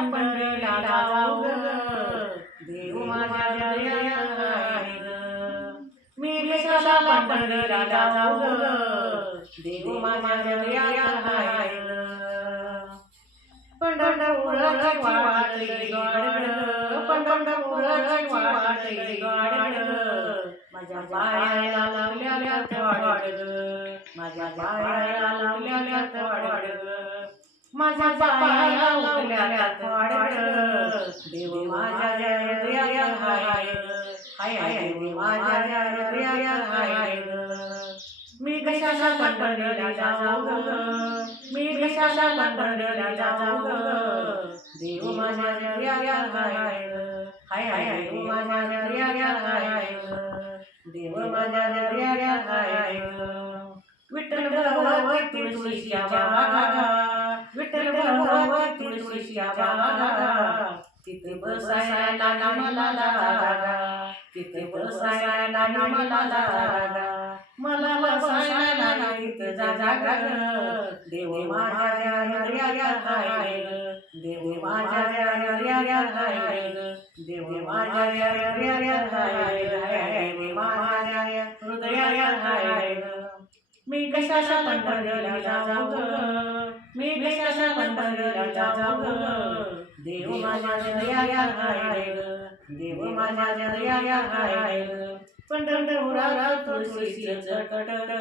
पंढरीला जाऊ ग. देव माझ्या आहे ग. मी कशाला पंढरीला जाऊ ग? देव माझ्या आहे ग. पंढरपुराची वाटली गाड पंढरपुराची वाटली गाड माझ्या पायाला लावलेल्या वाड माझ्या पायाला लावलेल्या वाड माझ्या वाड देव माझ्या हाय हाय देव माझ्या हाय मी कशाला पंढरीला जाऊ मी कशाला पंढरीला जाऊ देव माझ्या हाय हाय हाय देव माझ्या हृदयात हाय देव माझ्या हाय विठ्ठल भगवती तुळशीच्या बागा तुळशीच्या बागा. तिथे बसायला मला जागा. तिथे बसायला मला जागा. मला बसायला तिथे जागा. देव माझ्या हृदयात हाय देव माझ्या हृदयात हाय देव माझ्या हृदयात हाय देव माझ्या हृदयात हाय मी कशाला पंढरीला जाऊ मी कशाला पंढरीला जाऊ देव माझ्या हृदयात हाय देव माझ्या हृदयात हाय पंढरपुरात तुळशीचं कटक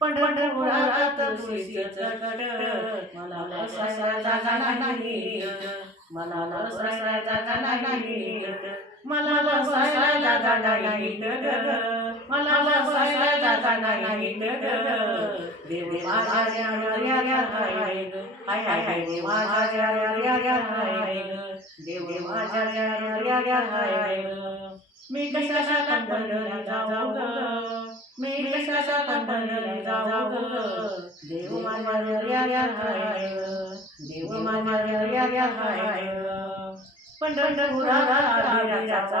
पंढरपुरात तुळशीचं कटक मला बसायला जागा नाही मला बसायला जागा नाही मला बसायला जागा नाही मला बसायला जागा नाही देव हृदयात हाय हाय. हाय. देव हृदयात हाय. मी कशाला पंढरीला जाऊ ग? मी कशाला पंढरीला जाऊ देव हृदयात हाय देव हृदयात हाय पंढरपुरात आल्याचा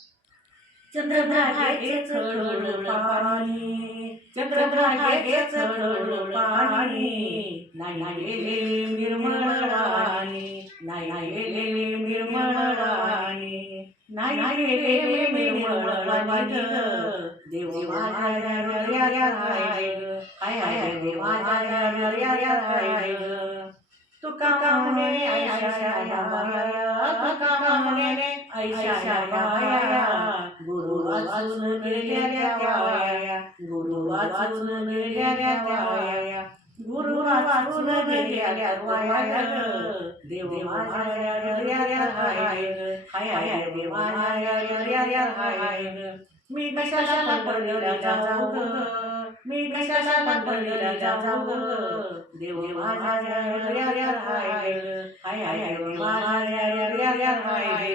देव माझ्या हृदयात हृदयात हाय देव माझ्या हृदयात हाय चंद्रभागे चढळ पाणी चंद्रभागे चढळ पाणी नाही गेले निर्मळ वाणी नाही निर्मळ वाणी नाही गेले निर्मळ वाणी देव माझ्या हृदयात हाय हाय हाय देव माझ्या हृदयात हाय तुका म्हणे ऐशा बाया तुका म्हणे ऐशा बाया गुरु वाचून मिळाल्या त्या गुरु वाचून मिळाल्या त्या गुरु वाचून गेल्या वाया देव माझ्या हृदयात हाय हाय देव माझ्या हाय मी कशाला पंढरीला जाऊ मी कशाला पंढरीला जाऊ देव माझ्या हृदयात हाय हाय हाय देव माझ्या हृदयात हाय